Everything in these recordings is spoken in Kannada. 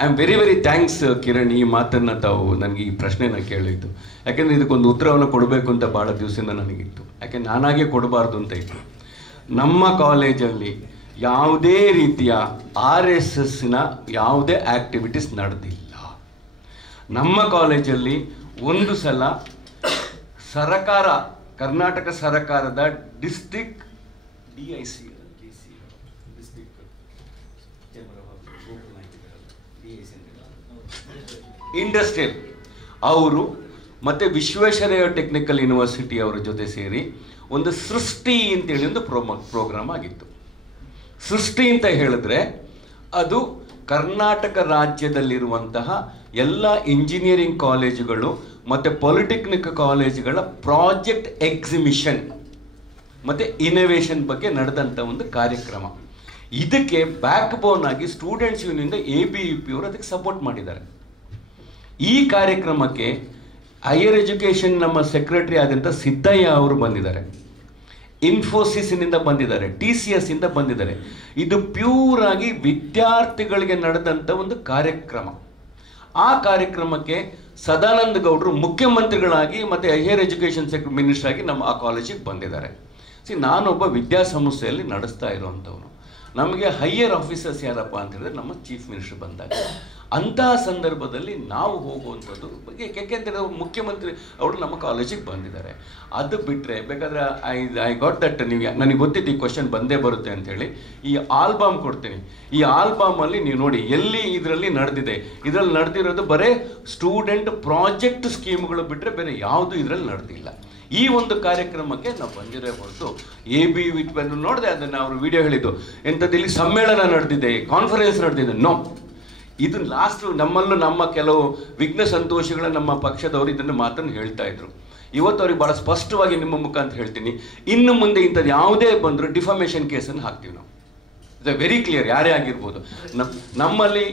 I am very very thanks Kiran, ಈ ಮಾತನ್ನು ತಾವು ನನಗೆ ಈ ಪ್ರಶ್ನೆನ ಕೇಳಿದ್ದು. ಯಾಕೆಂದರೆ ಇದಕ್ಕೊಂದು ಉತ್ತರವನ್ನು ಕೊಡಬೇಕು ಅಂತ ಭಾಳ ದಿವಸದಿಂದ ನನಗಿತ್ತು. ಯಾಕೆ ನಾನಾಗೆ ಕೊಡಬಾರ್ದು ಅಂತ ಇತ್ತು. ನಮ್ಮ ಕಾಲೇಜಲ್ಲಿ ಯಾವುದೇ ರೀತಿಯ RSSನ ಯಾವುದೇ ಆ್ಯಕ್ಟಿವಿಟೀಸ್ ನಡೆದಿಲ್ಲ. ನಮ್ಮ ಕಾಲೇಜಲ್ಲಿ ಒಂದು ಸಲ ಸರಕಾರ, ಕರ್ನಾಟಕ ಸರ್ಕಾರದ ಡಿಸ್ಟ್ರಿಕ್ಟ್ DIC ಇಂಡಸ್ಟ್ರಿಯಲ್ ಅವರು ಮತ್ತು ವಿಶ್ವೇಶ್ವರಯ್ಯ ಟೆಕ್ನಿಕಲ್ ಯೂನಿವರ್ಸಿಟಿ ಅವರ ಜೊತೆ ಸೇರಿ ಒಂದು ಸೃಷ್ಟಿ ಅಂತೇಳಿ ಒಂದು ಪ್ರೋಗ್ರಾಮ್ ಆಗಿತ್ತು. ಸೃಷ್ಟಿ ಅಂತ ಹೇಳಿದ್ರೆ ಅದು ಕರ್ನಾಟಕ ರಾಜ್ಯದಲ್ಲಿರುವಂತಹ ಎಲ್ಲ ಇಂಜಿನಿಯರಿಂಗ್ ಕಾಲೇಜುಗಳು ಮತ್ತು ಪಾಲಿಟೆಕ್ನಿಕ್ ಕಾಲೇಜುಗಳ ಪ್ರಾಜೆಕ್ಟ್ ಎಕ್ಸಿಬಿಷನ್ ಮತ್ತು ಇನೋವೇಷನ್ ಬಗ್ಗೆ ನಡೆದಂಥ ಒಂದು ಕಾರ್ಯಕ್ರಮ. ಇದಕ್ಕೆ ಬ್ಯಾಕ್ ಬೋನ್ ಆಗಿ ಸ್ಟೂಡೆಂಟ್ಸ್ ಯೂನಿಯನ್ ABVP ಅವರು ಅದಕ್ಕೆ ಸಪೋರ್ಟ್ ಮಾಡಿದ್ದಾರೆ. ಈ ಕಾರ್ಯಕ್ರಮಕ್ಕೆ ಹೈಯರ್ ಎಜುಕೇಷನ್ ನಮ್ಮ ಸೆಕ್ರೆಟರಿ ಆದಂಥ ಸಿದ್ದಯ್ಯ ಅವರು ಬಂದಿದ್ದಾರೆ, ಇನ್ಫೋಸಿಸ್ನಿಂದ ಬಂದಿದ್ದಾರೆ, TCS ಇಂದ ಬಂದಿದ್ದಾರೆ. ಇದು ಪ್ಯೂರ್ ಆಗಿ ವಿದ್ಯಾರ್ಥಿಗಳಿಗೆ ನಡೆದಂಥ ಒಂದು ಕಾರ್ಯಕ್ರಮ. ಆ ಕಾರ್ಯಕ್ರಮಕ್ಕೆ ಸದಾನಂದ ಗೌಡರು ಮುಖ್ಯಮಂತ್ರಿಗಳಾಗಿ ಮತ್ತು ಹೈಯರ್ ಎಜುಕೇಷನ್ ಮಿನಿಸ್ಟರ್ ಆಗಿ ನಮ್ಮ ಆ ಕಾಲೇಜಿಗೆ ಬಂದಿದ್ದಾರೆ. ನಾನೊಬ್ಬ ವಿದ್ಯಾಸಂಸ್ಥೆಯಲ್ಲಿ ನಡೆಸ್ತಾ ಇರುವಂಥವನು. ನಮಗೆ ಹೈಯರ್ ಆಫೀಸರ್ಸ್ ಯಾರಪ್ಪ ಅಂತ ಹೇಳಿದ್ರೆ ನಮ್ಮ ಚೀಫ್ ಮಿನಿಸ್ಟರ್ ಬಂದಾಗ ಅಂತಹ ಸಂದರ್ಭದಲ್ಲಿ ನಾವು ಹೋಗುವಂಥದ್ದು ಬಗ್ಗೆ, ಯಾಕೆಂದರೆ ಮುಖ್ಯಮಂತ್ರಿ ಅವರು ನಮ್ಮ ಕಾಲೇಜಿಗೆ ಬಂದಿದ್ದಾರೆ. ಅದು ಬಿಟ್ಟರೆ ಬೇಕಾದರೆ ಐ ಗಾಟ್ ದಟ್, ನೀವು ನನಗೆ ಗೊತ್ತಿತ್ತು ಈ ಕ್ವಶನ್ ಬಂದೇ ಬರುತ್ತೆ ಅಂಥೇಳಿ ಈ ಆಲ್ಬಮ್ ಕೊಡ್ತೀನಿ. ಈ ಆಲ್ಬಮಲ್ಲಿ ನೀವು ನೋಡಿ ಎಲ್ಲಿ ಇದರಲ್ಲಿ ನಡೆದಿದೆ. ಇದರಲ್ಲಿ ನಡೆದಿರೋದು ಬರೀ ಸ್ಟೂಡೆಂಟ್ ಪ್ರಾಜೆಕ್ಟ್ ಸ್ಕೀಮ್ಗಳು ಬಿಟ್ಟರೆ ಬೇರೆ ಯಾವುದು ಇದರಲ್ಲಿ ನಡೆದಿಲ್ಲ. ಈ ಒಂದು ಕಾರ್ಯಕ್ರಮಕ್ಕೆ ನಾವು ಬಂದಿರೋ ಹೊರತು ABVP ನೋಡಿದೆ, ಅದನ್ನು ಅವರು ವಿಡಿಯೋ ಹೇಳಿದ್ದು ಎಂಥದ್ದು ಇಲ್ಲಿ ಸಮ್ಮೇಳನ ನಡೆದಿದೆ, ಕಾನ್ಫರೆನ್ಸ್ ನಡೆದಿದೆ. ನೋ, ಇದು ಲಾಸ್ಟ್ ನಮ್ಮಲ್ಲೂ ನಮ್ಮ ಕೆಲವು ವಿಘ್ನ ಸಂತೋಷಗಳ ನಮ್ಮ ಪಕ್ಷದವರು ಇದನ್ನು ಮಾತನ್ನು ಹೇಳ್ತಾ ಇದ್ರು. ಇವತ್ತು ಅವ್ರಿಗೆ ಭಾಳ ಸ್ಪಷ್ಟವಾಗಿ ನಿಮ್ಮ ಮುಖಾಂತರ ಹೇಳ್ತೀನಿ, ಇನ್ನು ಮುಂದೆ ಇಂಥದ್ದು ಯಾವುದೇ ಬಂದರೂ ಡಿಫಾಮೇಷನ್ ಕೇಸನ್ನು ಹಾಕ್ತೀವಿ ನಾವು. ಇಟ್ಸ್ ವೆರಿ ಕ್ಲಿಯರ್, ಯಾರೇ ಆಗಿರ್ಬೋದು. ನಮ್ಮಲ್ಲಿ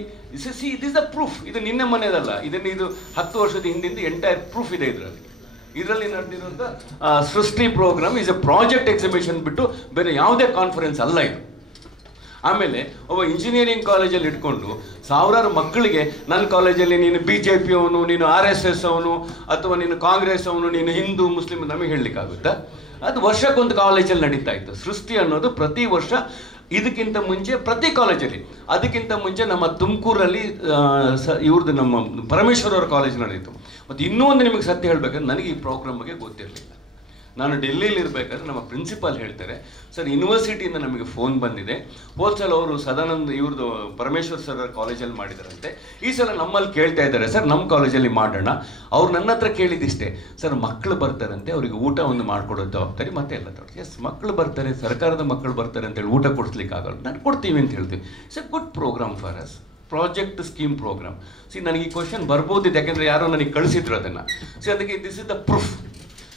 ಇಟ್ ಇಸ್ ದ ಪ್ರೂಫ್. ಇದು ನಿನ್ನೆ ಮನೆಯದಲ್ಲ, ಇದು 10 ವರ್ಷದ ಹಿಂದಿಂದ ಎಂಟೈರ್ ಪ್ರೂಫ್ ಇದೆ ಇದರಲ್ಲಿ ನಡೆದಿರುವಂಥ ಸೃಷ್ಟಿ programme is a project exhibition ಬಿಟ್ಟು ಬೇರೆ ಯಾವುದೇ ಕಾನ್ಫರೆನ್ಸ್ ಅಲ್ಲ ಇದು. ಆಮೇಲೆ ಒಬ್ಬ ಇಂಜಿನಿಯರಿಂಗ್ ಕಾಲೇಜಲ್ಲಿ ಇಟ್ಕೊಂಡು ಸಾವಿರಾರು ಮಕ್ಕಳಿಗೆ ನನ್ನ ಕಾಲೇಜಲ್ಲಿ ನೀನು BJP ಅವನು, ನೀನು RSS ಅವನು, ಅಥವಾ ನೀನು ಕಾಂಗ್ರೆಸ್ ಅವನು, ನೀನು ಹಿಂದೂ ಮುಸ್ಲಿಮ್ ನಮಗೆ ಹೇಳಲಿಕ್ಕಾಗುತ್ತಾ? ಅದು ವರ್ಷಕ್ಕೊಂದು ಕಾಲೇಜಲ್ಲಿ ನಡೀತಾ ಇತ್ತು. ಸೃಷ್ಟಿ ಅನ್ನೋದು ಪ್ರತಿ ವರ್ಷ. ಇದಕ್ಕಿಂತ ಮುಂಚೆ ಪ್ರತಿ ಕಾಲೇಜಲ್ಲಿ, ಅದಕ್ಕಿಂತ ಮುಂಚೆ ನಮ್ಮ ತುಮಕೂರಲ್ಲಿ ಇವ್ರದ್ದು ನಮ್ಮ ಪರಮೇಶ್ವರ್ ಅವರ ಕಾಲೇಜ್ ನಡೆಯಿತು. ಮತ್ತು ಇನ್ನೂ ಒಂದು ನಿಮಗೆ ಸತ್ಯ ಹೇಳಬೇಕಾದ್ರೆ ನನಗೆ ಈ ಪ್ರೋಗ್ರಾಮ್ ಬಗ್ಗೆ ಗೊತ್ತಿರಲಿಲ್ಲ. ನಾನು ಡೆಲ್ಲಿಯಲ್ಲಿ ಇರಬೇಕಾದ್ರೆ ನಮ್ಮ ಪ್ರಿನ್ಸಿಪಾಲ್ ಹೇಳ್ತಾರೆ, ಸರ್ ಯೂನಿವರ್ಸಿಟಿಯಿಂದ ನಮಗೆ ಫೋನ್ ಬಂದಿದೆ, ಹೋದ ಸಲ ಅವರು ಸದಾನಂದ ಇವ್ರದ್ದು ಪರಮೇಶ್ವರ್ ಸರ್ ಕಾಲೇಜಲ್ಲಿ ಮಾಡಿದಾರಂತೆ, ಈ ಸಲ ನಮ್ಮಲ್ಲಿ ಕೇಳ್ತಾ ಇದ್ದಾರೆ ಸರ್ ನಮ್ಮ ಕಾಲೇಜಲ್ಲಿ ಮಾಡೋಣ. ಅವ್ರು ನನ್ನ ಹತ್ರ ಕೇಳಿದಿಷ್ಟೇ, ಸರ್ ಮಕ್ಕಳು ಬರ್ತಾರಂತೆ, ಅವರಿಗೆ ಊಟ ಒಂದು ಮಾಡಿಕೊಡೋ ಜವಾಬ್ದಾರಿ ಮತ್ತೆ ಎಲ್ಲ ತಗೊಳ್ಳಿ. ಎಸ್, ಮಕ್ಕಳು ಬರ್ತಾರೆ, ಸರ್ಕಾರದ ಮಕ್ಕಳು ಬರ್ತಾರೆ ಅಂತೇಳಿ ಊಟ ಕೊಡಿಸ್ಲಿಕ್ಕೆ ಆಗಲ್ಲ, ನಾನು ಕೊಡ್ತೀವಿ ಅಂತ ಹೇಳ್ತೀವಿ. It's a good programme for us, project scheme programme. ನನಗೆ ಈ ಕ್ವಶನ್ ಬರ್ಬೋದಿತ್ತು, ಯಾಕೆಂದರೆ ಯಾರೋ ನನಗೆ ಕಳಿಸಿದ್ರು ಅದನ್ನು. ಅದಕ್ಕೆ ದಿಸ್ ಇಸ್ ದ ಪ್ರೂಫ್.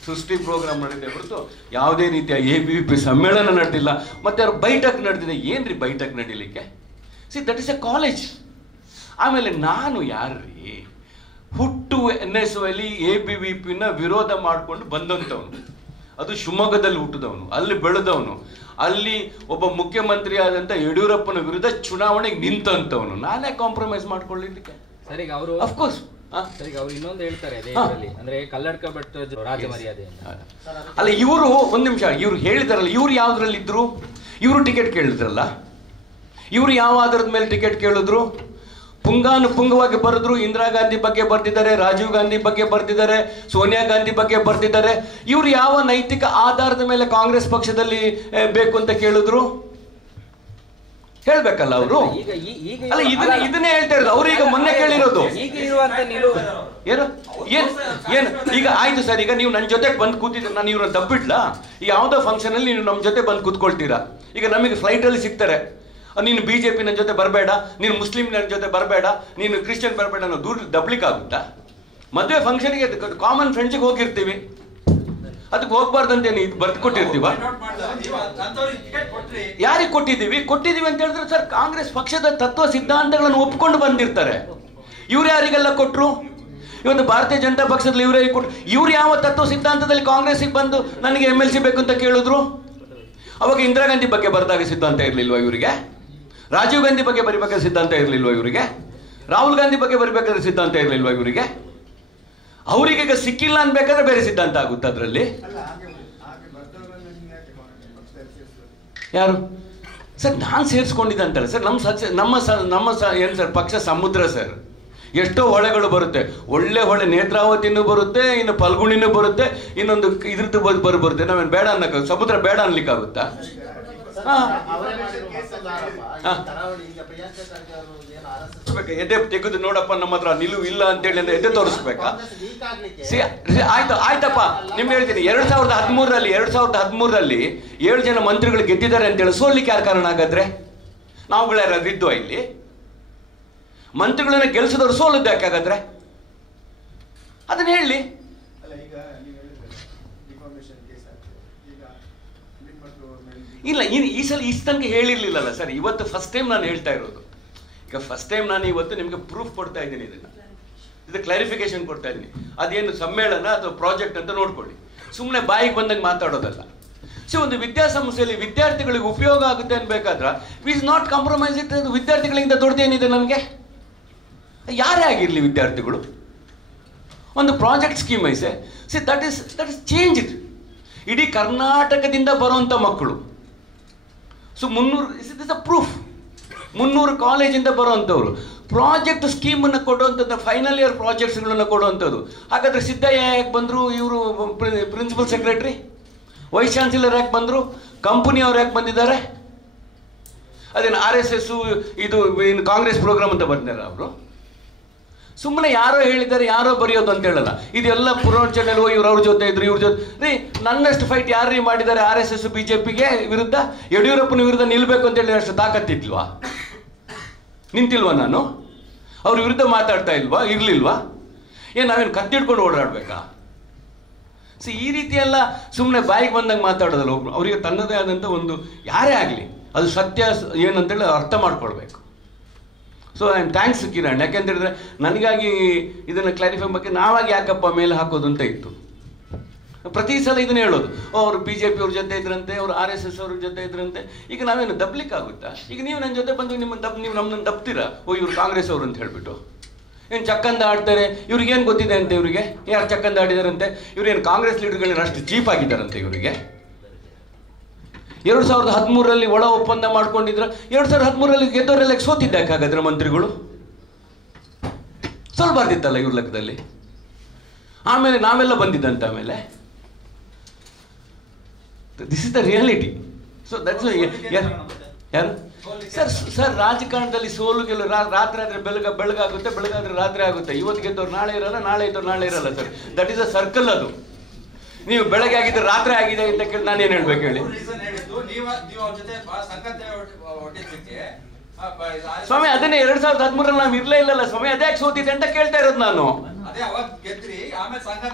ಸೃಷ್ಟಿ ಪ್ರೋಗ್ರಾಮ್ ನಡೆದಿದೆ ಹೊರತು ಯಾವುದೇ ರೀತಿಯ ABVP ಸಮ್ಮೇಳನ ನಡೆದಿಲ್ಲ. ಮತ್ತು ಅವ್ರು ಬೈಠಕ್ ನಡೆದಿದೆ. ಏನ್ರಿ ಬೈಠಕ್ ನಡೀಲಿಕ್ಕೆ? That is a college. ಆಮೇಲೆ ನಾನು ಯಾರ್ರೀ ಹುಟ್ಟು NSOಲ್ಲಿ ABVPನ ವಿರೋಧ ಮಾಡಿಕೊಂಡು ಬಂದಂಥವನು. ಅದು ಶಿವಮೊಗ್ಗದಲ್ಲಿ ಹುಟ್ಟಿದವನು, ಅಲ್ಲಿ ಬೆಳೆದವನು, ಅಲ್ಲಿ ಒಬ್ಬ ಮುಖ್ಯಮಂತ್ರಿ ಆದಂಥ ಯಡಿಯೂರಪ್ಪನ ವಿರುದ್ಧ ಚುನಾವಣೆಗೆ ನಿಂತಂಥವನು. ನಾನೇ ಕಾಂಪ್ರಮೈಸ್ ಮಾಡ್ಕೊಳ್ಳಿಕ್ಕೆ ಸರಿಗೆ ಅವರು ಅಫ್ಕೋರ್ಸ್ ಸರಿ ಅವ್ರು ಇನ್ನೊಂದು ಹೇಳ್ತಾರೆ ಅಂದ್ರೆ ಕಲ್ಲಡ್ಕ ಬಟ್ ರಾಜ ಮರ್ಯಾದೆ ಅಲ್ಲ. ಇವರು ಒಂದು ನಿಮಿಷ, ಇವ್ರು ಹೇಳಿದಾರಲ್ಲ, ಇವ್ರು ಯಾವ್ದ್ರಲ್ಲಿ ಇದ್ರು? ಇವರು ಟಿಕೆಟ್ ಕೇಳಿದ್ರಲ್ಲ, ಇವರು ಯಾವ ಆಧಾರದ ಮೇಲೆ ಟಿಕೆಟ್ ಕೇಳಿದ್ರು? ಪುಂಗವಾಗಿ ಬರೆದ್ರು. ಇಂದಿರಾ ಗಾಂಧಿ ಬಗ್ಗೆ ಬರ್ತಿದ್ದಾರೆ, ರಾಜೀವ್ ಗಾಂಧಿ ಬಗ್ಗೆ ಬರ್ತಿದ್ದಾರೆ, ಸೋನಿಯಾ ಗಾಂಧಿ ಬಗ್ಗೆ ಬರ್ತಿದ್ದಾರೆ. ಇವ್ರು ಯಾವ ನೈತಿಕ ಆಧಾರದ ಮೇಲೆ ಕಾಂಗ್ರೆಸ್ ಪಕ್ಷದಲ್ಲಿ ಬೇಕು ಅಂತ ಕೇಳಿದ್ರು? ಹೇಳ್ಬೇಕಲ್ಲ ಅವರು. ಅಲ್ಲ, ಇದನ್ನೇ ಹೇಳ್ತಾ ಇರೋದು. ಅವ್ರು ಈಗ ಮೊನ್ನೆ ಕೇಳಿರೋದು ಏನು ಏನು ಈಗ ಆಯ್ತು ಸರ್, ಈಗ ನೀವು ನನ್ನ ಜೊತೆಗೆ ಬಂದು ಕೂತಿದ್ರೆ ನಾನು ಇವ್ರನ್ನ ತಪ್ಪಿಡ್ಲಾ? ಈಗ ಯಾವುದೋ ಫಂಕ್ಷನ್ ಅಲ್ಲಿ ನೀವು ನಮ್ಮ ಜೊತೆ ಬಂದು ಕೂತ್ಕೊಳ್ತೀರಾ. ಈಗ ನಮಗೆ ಫ್ಲೈಟಲ್ಲಿ ಸಿಗ್ತಾರೆ, ನೀನು BJP ನನ್ನ ಜೊತೆ ಬರಬೇಡ, ನೀನು ಮುಸ್ಲಿಂ ನನ್ನ ಜೊತೆ ಬರಬೇಡ, ನೀನು ಕ್ರಿಶ್ಚಿಯನ್ ಬರಬೇಡ ಅನ್ನೋ ದೂರ ದಬ್ಲಿಕ್ಕಾಗುತ್ತಾ? ಮದುವೆ ಫಂಕ್ಷನ್ಗೆ ಕಾಮನ್ ಫ್ರೆಂಡ್ಸಿಗೆ ಹೋಗಿರ್ತೀವಿ, ಅದಕ್ಕೆ ಹೋಗ್ಬಾರ್ದಂತೇನು ಇದು ಬರ್ದು ಕೊಟ್ಟಿರ್ತೀವ? ಯಾರಿಗೆ ಕೊಟ್ಟಿದ್ದೀವಿ ಅಂತ ಹೇಳಿದ್ರೆ ಸರ್ ಕಾಂಗ್ರೆಸ್ ಪಕ್ಷದ ತತ್ವ ಸಿದ್ಧಾಂತಗಳನ್ನು ಒಪ್ಕೊಂಡು ಬಂದಿರ್ತಾರೆ. ಇವ್ರು ಯಾರಿಗೆಲ್ಲ ಕೊಟ್ಟರು? ಇವತ್ತು ಭಾರತೀಯ ಜನತಾ ಪಕ್ಷದಲ್ಲಿ ಇವರೇ ಕೊಟ್ಟು, ಇವ್ರು ಯಾವ ತತ್ವ ಸಿದ್ಧಾಂತದಲ್ಲಿ ಕಾಂಗ್ರೆಸ್ಸಿಗೆ ಬಂದು ನನಗೆ MLC ಬೇಕು ಅಂತ ಕೇಳಿದ್ರು? ಅವಾಗ ಇಂದಿರಾ ಗಾಂಧಿ ಬಗ್ಗೆ ಬರೆದಾಗ ಸಿದ್ಧಾಂತ ಇರಲಿಲ್ವಾ ಇವರಿಗೆ? ರಾಜೀವ್ ಗಾಂಧಿ ಬಗ್ಗೆ ಬರಿಬೇಕಾದ ಸಿದ್ಧಾಂತ ಇರಲಿಲ್ವಾ ಇವರಿಗೆ? ರಾಹುಲ್ ಗಾಂಧಿ ಬಗ್ಗೆ ಬರಬೇಕಾದ್ರೆ ಸಿದ್ಧಾಂತ ಇರಲಿಲ್ವಾ ಇವರಿಗೆ? ಅವರಿಗೆ ಈಗ ಸಿಕ್ಕಿಲ್ಲ ಅನ್ಬೇಕಾದ್ರೆ ಬೇರೆ ಸಿದ್ಧಾಂತ ಆಗುತ್ತೆ ಅದರಲ್ಲಿ. ಯಾರು ಸರ್? ನಾನು ಸೇರಿಸ್ಕೊಂಡಿದ್ದೆ ಅಂತಲ್ಲ ಸರ್. ನಮ್ಮ ಏನು ಸರ್, ಪಕ್ಷ ಸಮುದ್ರ ಸರ್. ಎಷ್ಟೋ ಹೊಳೆಗಳು ಬರುತ್ತೆ, ಒಳ್ಳೆ ಹೊಳೆ ನೇತ್ರಾವತಿನೂ ಬರುತ್ತೆ, ಇನ್ನು ಫಲ್ಗುಣಿನೂ ಬರುತ್ತೆ, ಇನ್ನೊಂದು ಇದ್ರದ್ದು ಬರುತ್ತೆ. ನಾವೇನು ಬೇಡ ಅನ್ನಕ್ಕೆ, ಸಮುದ್ರ ಬೇಡ ಅನ್ಲಿಕ್ಕಾಗುತ್ತಾ? ಎದೆ ತೆಗೆದು ನೋಡಪ್ಪ ನಮ್ಮ ಹತ್ರ ನಿಲುವು ಇಲ್ಲ ಅಂತೇಳಿ ಅಂದ್ರೆ ಎದೆ ತೋರಿಸ್ಬೇಕಾ? ಆಯ್ತಪ್ಪ, ನಿಮ್ಗೆ ಹೇಳ್ತೀನಿ, 2013ರಲ್ಲಿ 7 ಜನ ಮಂತ್ರಿಗಳು ಗೆದ್ದಿದ್ದಾರೆ ಅಂತೇಳಿ ಸೋಲಿಕ್ಕೆ ಯಾರು ಕಾರಣ ಹಾಗಾದ್ರೆ? ನಾವುಗಳು ಯಾರಾದ್ರೂ ಇದ್ವಾ ಇಲ್ಲಿ? ಮಂತ್ರಿಗಳನ್ನ ಗೆಲ್ಸಿದವ್ರು ಸೋಲದ್ದು ಯಾಕೆ ಹಾಗಾದ್ರೆ? ಅದನ್ನ ಹೇಳಿ. ಇಲ್ಲ, ಈ ಸಲ ತನಕ ಹೇಳಿರ್ಲಿಲ್ಲಲ್ಲ ಸರ್. ಇವತ್ತು ಫಸ್ಟ್ ಟೈಮ್ ನಾನು ಹೇಳ್ತಾ ಇರೋದು. ಈಗ ಫಸ್ಟ್ ಟೈಮ್ ನಾನು ಇವತ್ತು ನಿಮಗೆ ಪ್ರೂಫ್ ಕೊಡ್ತಾ ಇದ್ದೀನಿ, ಇದು ಕ್ಲಾರಿಫಿಕೇಶನ್ ಕೊಡ್ತಾ ಇದ್ದೀನಿ. ಅದೇನು ಸಮ್ಮೇಳನ ಅಥವಾ ಪ್ರಾಜೆಕ್ಟ್ ಅಂತ ನೋಡ್ಕೊಳ್ಳಿ, ಸುಮ್ಮನೆ ಬಾಯಿಗೆ ಬಂದಂಗೆ ಮಾತಾಡೋದಲ್ಲ. ಸೊ ಒಂದು ವಿದ್ಯಾಸಂಸ್ಥೆಯಲ್ಲಿ ವಿದ್ಯಾರ್ಥಿಗಳಿಗೆ ಉಪಯೋಗ ಆಗುತ್ತೆ ಅನ್ಬೇಕಾದ್ರೆ we is not compromise it. ವಿದ್ಯಾರ್ಥಿಗಳಿಂದ ದೊಡ್ಡದೇನಿದೆ ನಮಗೆ? ಯಾರೇ ಆಗಿರಲಿ ವಿದ್ಯಾರ್ಥಿಗಳು, ಒಂದು ಪ್ರಾಜೆಕ್ಟ್ ಸ್ಕೀಮ್ ಐಸೆ. See that is change it. ಇಡೀ ಕರ್ನಾಟಕದಿಂದ ಬರುವಂಥ ಮಕ್ಕಳು. ಸೊ 300 ಪ್ರೂಫ್, 300 ಕಾಲೇಜಿಂದ ಬರುವಂಥವ್ರು ಪ್ರಾಜೆಕ್ಟ್ ಸ್ಕೀಮನ್ನು ಕೊಡುವಂಥದ್ದು, ಫೈನಲ್ ಇಯರ್ ಪ್ರಾಜೆಕ್ಟ್ಸ್ಗಳನ್ನು ಕೊಡುವಂಥದ್ದು. ಹಾಗಾದರೆ ಸಿದ್ದಯ್ಯ ಯಾಕೆ ಬಂದರು? ಇವರು ಪ್ರಿನ್ಸಿಪಲ್ ಸೆಕ್ರೆಟರಿ, ವೈಸ್ ಚಾನ್ಸಲರ್ ಯಾಕೆ ಬಂದರು? ಕಂಪನಿಯವ್ರು ಯಾಕೆ ಬಂದಿದ್ದಾರೆ? ಅದೇನು RSS ಇದು ಕಾಂಗ್ರೆಸ್ ಪ್ರೋಗ್ರಾಮ್ ಅಂತ ಬಂದಿದ್ದಾರೆ ಅವರು? ಸುಮ್ಮನೆ ಯಾರೋ ಹೇಳಿದ್ದಾರೆ, ಯಾರೋ ಬರೆಯೋದು ಅಂತ ಹೇಳಲ್ಲ. ಇದೆಲ್ಲ ಪುರಾಣಚನೆಲ್ವೋ ಇವ್ರ ಜೊತೆ ಇದ್ರು, ಇವ್ರ ಜೊತೆ ರೀ. ನನ್ನಷ್ಟು ಫೈಟ್ ಯಾರು ಮಾಡಿದ್ದಾರೆ RSS BJPಗೆ ವಿರುದ್ಧ? ಯಡಿಯೂರಪ್ಪನ ವಿರುದ್ಧ ನಿಲ್ಬೇಕು ಅಂತ ಹೇಳಿ ಅಷ್ಟು ತಾಕತ್ತಿಲ್ವಾ? ನಿಂತಿಲ್ವಾ ನಾನು? ಅವ್ರ ವಿರುದ್ಧ ಮಾತಾಡ್ತಾ ಇರ್ಲಿಲ್ವಾ? ನಾವೇನು ಕತ್ತಿಡ್ಕೊಂಡು ಓಡಾಡ್ಬೇಕಾ? ಸೊ ಈ ರೀತಿ ಎಲ್ಲ ಸುಮ್ಮನೆ ಬಾಯಿಗೆ ಬಂದಂಗೆ ಮಾತಾಡೋದಲ್ಲ. ಒಬ್ರು ಅವರಿಗೆ ತನ್ನದೇ ಆದಂಥ ಒಂದು, ಯಾರೇ ಆಗಲಿ ಅದು ಸತ್ಯ ಏನಂತೇಳಿ ಅರ್ಥ ಮಾಡ್ಕೊಳ್ಬೇಕು. So I am thanks Kiran, ಯಾಕೆಂತೇಳಿದ್ರೆ ನನಗಾಗಿ ಇದನ್ನು ಕ್ಲಾರಿಫೈ ಬಗ್ಗೆ ನಾವಾಗಿ ಯಾಕಪ್ಪ ಮೇಲೆ ಹಾಕೋದು ಅಂತ ಇತ್ತು. ಪ್ರತಿ ಸಲ ಇದನ್ನ ಹೇಳೋದು, ಅವರು BJP ಅವ್ರ ಜೊತೆ ಇದ್ರಂತೆ, ಅವರು RSS ಅವ್ರ ಜೊತೆ ಇದ್ರಂತೆ. ಈಗ ನಾವೇನು ದಬ್ಲಿಕ್ಕಾಗುತ್ತಾ? ಈಗ ನೀವು ನನ್ನ ಜೊತೆ ಬಂದು ನೀವು ನಮ್ಮನ್ನು ದಬ್ತೀರಾ? ಇವ್ರು ಕಾಂಗ್ರೆಸ್ ಅವರು ಅಂತ ಹೇಳ್ಬಿಟ್ಟು ಏನು ಚಕ್ಕಂದ ಆಡ್ತಾರೆ. ಇವ್ರಿಗೇನು ಗೊತ್ತಿದೆ ಅಂತ? ಇವರಿಗೆ ಯಾರು ಚಕ್ಕಂದ ಆಡಿದಾರಂತೆ? ಇವ್ರೇನು ಕಾಂಗ್ರೆಸ್ ಲೀಡರ್ಗಳನ್ನ ಅಷ್ಟು ಚೀಪ್ ಆಗಿದ್ದಾರಂತೆ ಇವರಿಗೆ? 2013ರಲ್ಲಿ ಒಳ ಒಪ್ಪಂದ ಮಾಡ್ಕೊಂಡಿದ್ರ. 2013ರಲ್ಲಿ ಗೆದ್ದವರೆಲ್ಲ ಸೋತಿದ್ದಾಕೆ ಹಾಗಾದ್ರೆ ಮಂತ್ರಿಗಳು? ಸೋಲ್ಬಾರ್ದಿತ್ತಲ್ಲ ಇವ್ರ ಲೆಕ್ಕದಲ್ಲಿ? ಆಮೇಲೆ ನಾವೆಲ್ಲ ಬಂದಿದ್ದಂತ ಆಮೇಲೆ this is the reality. So that's ಯಾರು ಸರ್ ರಾಜಕಾರಣದಲ್ಲಿ ಸೋಲು ಗೆಲ್ಲು ರಾತ್ರಿ ಆದ್ರೆ ಬೆಳಗಾಗುತ್ತೆ, ಬೆಳಗಾದ್ರೆ ರಾತ್ರಿ ಆಗುತ್ತೆ. ಇವತ್ತು ಗೆದ್ದವ್ರು ನಾಳೆ ಇರಲ್ಲ, ನಾಳೆ ಇದ್ದವ್ರು ನಾಳೆ ಇರಲ್ಲ sir. That is a circle. ಅದು ನೀವು ಬೆಳಗ್ಗೆ ಆಗಿದ್ರೆ ರಾತ್ರಿ ಆಗಿದೆ ಅಂತ ಕೇಳಿ ನಾನೇನು ಹೇಳ್ಬೇಕು ಹೇಳಿ? ಸ್ವಾಮಿ ಅದನ್ನೇ 2013ರಲ್ಲಿ ನಾವು ಇರ್ಲೇ ಇಲ್ಲಲ್ಲ ಸ್ವಾಮಿ, ಅದ್ಯಾಕೆ ಸೋತಿದೆ ಅಂತ ಕೇಳ್ತಾ ಇರೋದು ನಾನು.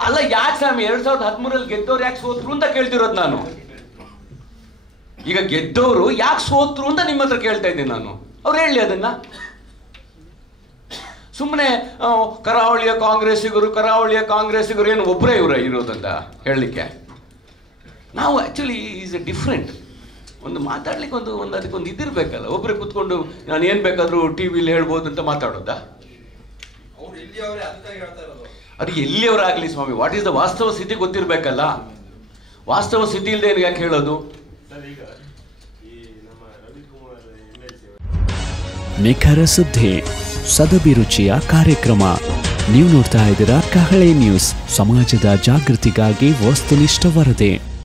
ಅಲ್ಲ ಯಾಕೆ ಸ್ವಾಮಿ 2013ರಲ್ಲಿ ಗೆದ್ದವ್ರು ಯಾಕೆ ಸೋತ್ರು ಅಂತ ಕೇಳ್ತಿರೋದು ನಾನು. ಈಗ ಗೆದ್ದವರು ಯಾಕೆ ಸೋತ್ರು ಅಂತ ನಿಮ್ಮ ಹತ್ರ ಕೇಳ್ತಾ ಇದ್ದೀನಿ ನಾನು. ಅವ್ರು ಹೇಳಿ ಅದನ್ನ. ಸುಮ್ಮನೆ ಕರಾವಳಿಯ ಕಾಂಗ್ರೆಸ್ಸಿಗರು ಏನು ಒಬ್ಬರೇ ಇರೋದಂತ ಹೇಳಲಿಕ್ಕೆ. ನಾವು ಆ್ಯಕ್ಚುಲಿ ಈಸ್ ಎ ಡಿಫ್ರೆಂಟ್. ಒಂದು ಮಾತಾಡ್ಲಿಕ್ಕೆ ಒಂದು ಅದಕ್ಕೊಂದು ಇದಿರ್ಬೇಕಲ್ಲ. ಒಬ್ಬರೇ ಕೂತ್ಕೊಂಡು ನಾನು ಏನು ಬೇಕಾದರೂ TV ಹೇಳ್ಬೋದು ಅಂತ ಮಾತಾಡೋದಾ? ಅದು ಎಲ್ಲಿಯವರಾಗಲಿ ಸ್ವಾಮಿ, ವಾಟ್ ಈಸ್ ದ ವಾಸ್ತವ ಸ್ಥಿತಿ ಗೊತ್ತಿರಬೇಕಲ್ಲ. ವಾಸ್ತವ ಸ್ಥಿತಿ ಇಲ್ಲದೆ ಏನು ಯಾಕೆ ಹೇಳೋದು? ನಿಖರ ಸುದ್ದಿ, ಸದಭಿರುಚಿಯ ಕಾರ್ಯಕ್ರಮ. ನೀವು ನೋಡ್ತಾ ಇದ್ದೀರಾ ಕಹಳೆ ನ್ಯೂಸ್, ಸಮಾಜದ ಜಾಗೃತಿಗಾಗಿ ವಸ್ತುನಿಷ್ಠ ವರದಿ.